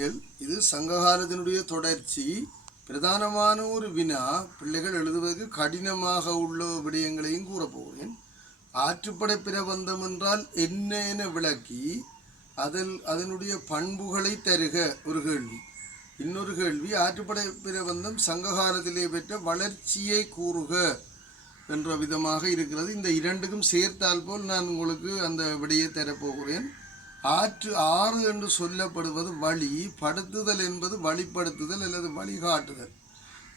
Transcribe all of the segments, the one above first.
பிள்ளைகள், இது சங்ககாலத்தினுடைய தொடர்ச்சி. பிரதானமான ஒரு வினா பிள்ளைகள் எழுதுவதற்கு கடினமாக உள்ள விடயங்களையும் கூறப்போகிறேன். ஆற்றுப்படை பிரபந்தம் என்றால் என்ன என விளக்கி அதனுடைய பண்புகளை தருக ஒரு கேள்வி. இன்னொரு கேள்வி, ஆற்றுப்படை பிரபந்தம் சங்ககாலத்திலே பெற்ற வளர்ச்சியை கூறுக என்ற விதமாக இருக்கிறது. இந்த இரண்டுக்கும் சேர்த்தால் போல் நான் உங்களுக்கு அந்த விடையை தரப்போகிறேன். ஆறு என்று சொல்லப்படுவது வழி, படுத்துதல் என்பது வழிப்படுத்துதல் அல்லது வழிகாட்டுதல்.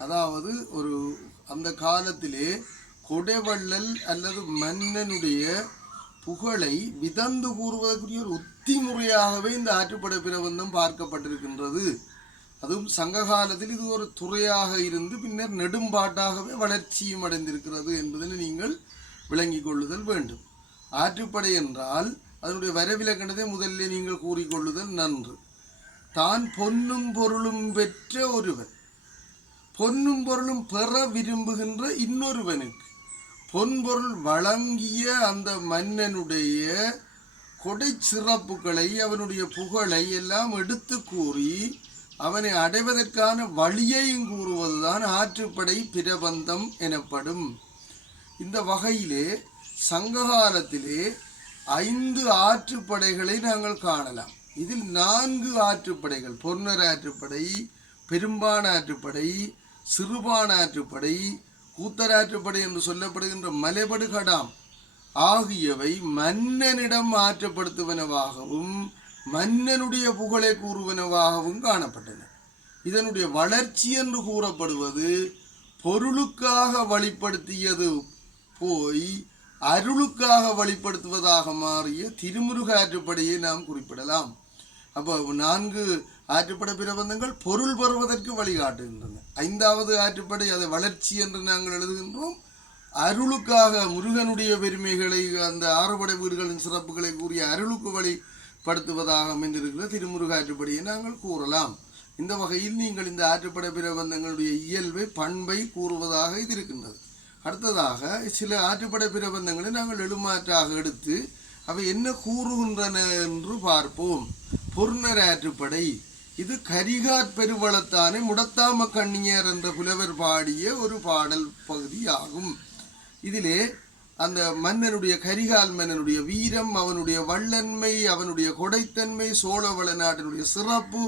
அதாவது அந்த காலத்திலே கொடைவள்ளல் அல்லது மன்னனுடைய புகழை விதந்து கூறுவதற்குரிய ஒரு உத்தி முறையாகவே இந்த ஆற்றுப்படை பிரபந்தம் பார்க்கப்பட்டிருக்கின்றது. அதுவும் சங்க காலத்தில் இது ஒரு துறையாக இருந்து பின்னர் நெடும்பாட்டாகவே வளர்ச்சியும் அடைந்திருக்கிறது என்பதனை நீங்கள் விளங்கிக் கொள்ளுதல் வேண்டும். ஆற்றுப்படை என்றால் அதனுடைய வரவிலக்கணத்தை முதலில் நீங்கள் கூறிக்கொள்ளுதல் நன்று. தான் பொன்னும் பொருளும் பெற்ற ஒருவன், பொன்னும் பொருளும் பெற விரும்புகின்ற இன்னொருவனுக்கு பொன்பொருள் வழங்கிய அந்த மன்னனுடைய கொடை சிறப்புகளை அவனுடைய புகழை எல்லாம் எடுத்து கூறி அவனை அடைவதற்கான வழியையும் கூறுவதுதான் ஆற்றுப்படை பிரபந்தம் எனப்படும். இந்த வகையிலே சங்ககாலத்திலே 5 ஆற்றுப்படைகளை நாங்கள் காணலாம். இதில் 4 ஆற்றுப்படைகள், பொன்னர் ஆற்றுப்படை, பெரும்பான் ஆற்றுப்படை, சிறுபான் ஆற்றுப்படை, கூத்தராற்றுப்படை என்று சொல்லப்படுகின்ற மலைபடு கடாம் ஆகியவை மன்னனிடம் ஆற்றப்படுத்துவனவாகவும் மன்னனுடைய புகழை கூறுவனவாகவும் காணப்பட்டன. இதனுடைய வளர்ச்சி என்று கூறப்படுவது பொருளுக்காக வழிப்படுத்தியது போய் அருளுக்காக வழிப்படுத்துவதாக மாறிய திருமுருக ஆற்றுப்படையை நாம் குறிப்பிடலாம். அப்போ 4 ஆற்றுப்படை பிரபந்தங்கள் பொருள் பெறுவதற்கு வழிகாட்டுகின்றன. 5வது ஆற்றுப்படை அதை வளர்ச்சி என்று நாங்கள் எழுதுகின்றோம். அருளுக்காக முருகனுடைய பெருமைகளை, அந்த 6 படை வீடுகளின் சிறப்புகளை கூறிய அருளுக்கு வழிப்படுத்துவதாக அமைந்திருக்கிற திருமுருக ஆற்றுப்படையை நாங்கள் கூறலாம். இந்த வகையில் நீங்கள் இந்த ஆற்றுப்படை பிரபந்தங்களுடைய இயல்பை, பண்பை கூறுவதாக இது இருக்கின்றது. அடுத்ததாக சில ஆற்றுப்படை பிரபந்தங்களை நாங்கள் எழுமாற்றாக எடுத்து அவை என்ன கூறுகின்றன என்று பார்ப்போம். பொருணர் ஆற்றுப்படை, இது கரிகாற் பெருவளத்தானே முடத்தாம கண்ணியர் என்ற புலவர் பாடிய ஒரு பாடல் பகுதி ஆகும். இதிலே அந்த மன்னனுடைய, கரிகால் மன்னனுடைய வீரம், அவனுடைய வள்ளன்மை, அவனுடைய கொடைத்தன்மை, சோழவள நாட்டினுடைய சிறப்பு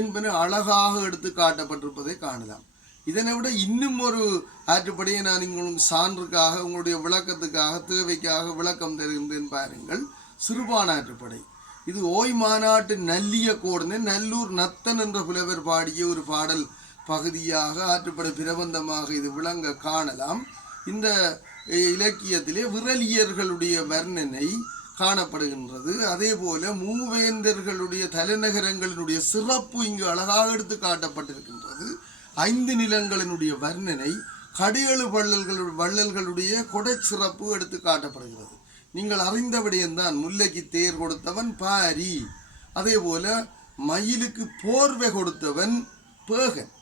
என்பன அழகாக எடுத்து காட்டப்பட்டிருப்பதை காணலாம். இதனை விட இன்னும் ஒரு ஆற்றுப்படையை நான் உங்களுக்கு சான்றுக்காக, உங்களுடைய விளக்கத்துக்காக, தேவைக்காக விளக்கம் தருகின்றேன் பாருங்கள். சிறுபான் ஆற்றுப்படை, இது ஓய் மாநாட்டு நல்லிய கோடனை நல்லூர் நத்தன் என்ற புலவர் பாடிய ஒரு பாடல் பகுதியாக ஆற்றுப்படை பிரபந்தமாக இது விளங்க காணலாம். இந்த இலக்கியத்திலே விரலியர்களுடைய வர்ணனை காணப்படுகின்றது. அதே போல மூவேந்தர்களுடைய தலைநகரங்களினுடைய சிறப்பு இங்கு அழகாக எடுத்து காட்டப்பட்டிருக்கின்றது. 5 நிலங்களினுடைய வர்ணனை, கடியெழு வள்ளல்களுடைய கொடை சிறப்பு எடுத்து காட்டப்படுகிறது. நீங்கள் அறிந்த விடயம்தான். முல்லைக்கு தேர் கொடுத்தவன் பாரி, அதே போல மயிலுக்கு போர்வை கொடுத்தவன் பேகன்,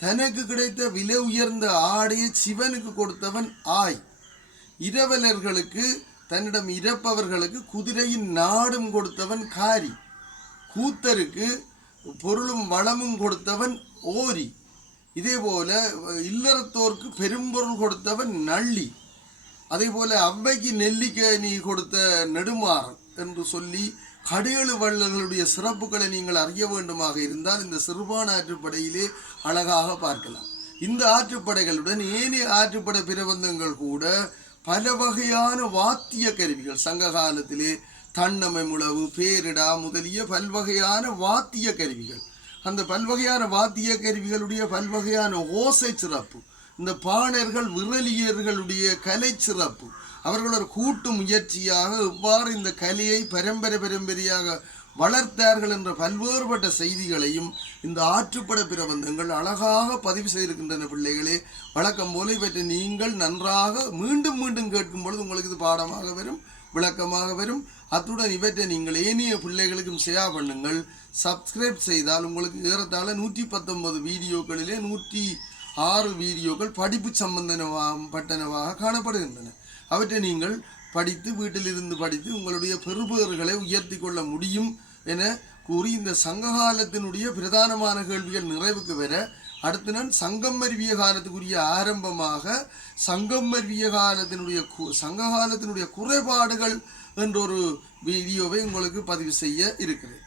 தனக்கு கிடைத்த விலை உயர்ந்த ஆடையை சிவனுக்கு கொடுத்தவன் ஆய், இரவலர்களுக்கு, தன்னிடம் இறப்பவர்களுக்கு குதிரையின் நாடும் கொடுத்தவன் காரி, கூத்தருக்கு பொருளும் வளமும் கொடுத்தவன் ஓரி, இதே போல இல்லறத்தோர்க்கு பெரும்பொருள் கொடுத்தவன் நள்ளி, அதே போல அவ்வைக்கு நெல்லிக்கனி கொடுத்த நெடுமாறன் என்று சொல்லி கடியெழு வள்ளல்களுடைய சிறப்புகளை நீங்கள் அறிய வேண்டுமாக இருந்தால் இந்த சிறுபான் ஆற்றுப்படையிலே அழகாக பார்க்கலாம். இந்த ஆற்றுப்படைகளுடன் ஏனைய ஆற்றுப்படை பிரபந்தங்கள் கூட பல வகையான வாத்திய கருவிகள், சங்க காலத்திலே தன்னமை முழவு, பேரிடா முதலிய பல்வகையான வாத்திய கருவிகள், அந்த பல்வகையான வாத்திய கருவிகளுடைய பல்வகையான ஓசை சிறப்பு, இந்த பாணர்கள் விரலியர்களுடைய கலை சிறப்பு, அவர்களோட கூட்டு முயற்சியாக எவ்வாறு இந்த கலையை பரம்பரையாக வளர்த்தார்கள் என்ற பல்வேறுபட்ட செய்திகளையும் இந்த ஆற்றுப்படை பிரபந்தங்கள் அழகாக பதிவு செய்திருக்கின்றன. பிள்ளைகளே, வழக்கம் போல இவற்றை நீங்கள் நன்றாக மீண்டும் மீண்டும் கேட்கும் பொழுது உங்களுக்கு இது பாடமாக வரும், விளக்கமாக வரும். அத்துடன் இவற்றை நீங்கள் ஏனைய பிள்ளைகளுக்கும் ஷேர் பண்ணுங்கள். சப்ஸ்கிரைப் செய்தால் உங்களுக்கு ஏறத்தாழ 119 வீடியோக்களிலே 106 வீடியோக்கள் படிப்பு சம்பந்தப்பட்டனவாக காணப்படுகின்றன. அவற்றை நீங்கள் படித்து, வீட்டிலிருந்து படித்து உங்களுடைய பெறுபேறுகளை உயர்த்தி கொள்ள முடியும் என கூறி இந்த சங்ககாலத்தினுடைய பிரதானமான கேள்விகள் நிறைவுக்கு வர அடுத்து நான் சங்கம் மருவிய காலத்துக்குரிய ஆரம்பமாக சங்கம் மருவிய காலத்தினுடைய சங்க காலத்தினுடைய குறைபாடுகள் என்ற ஒரு வீடியோவை உங்களுக்கு பதிவு செய்ய இருக்கிறேன்.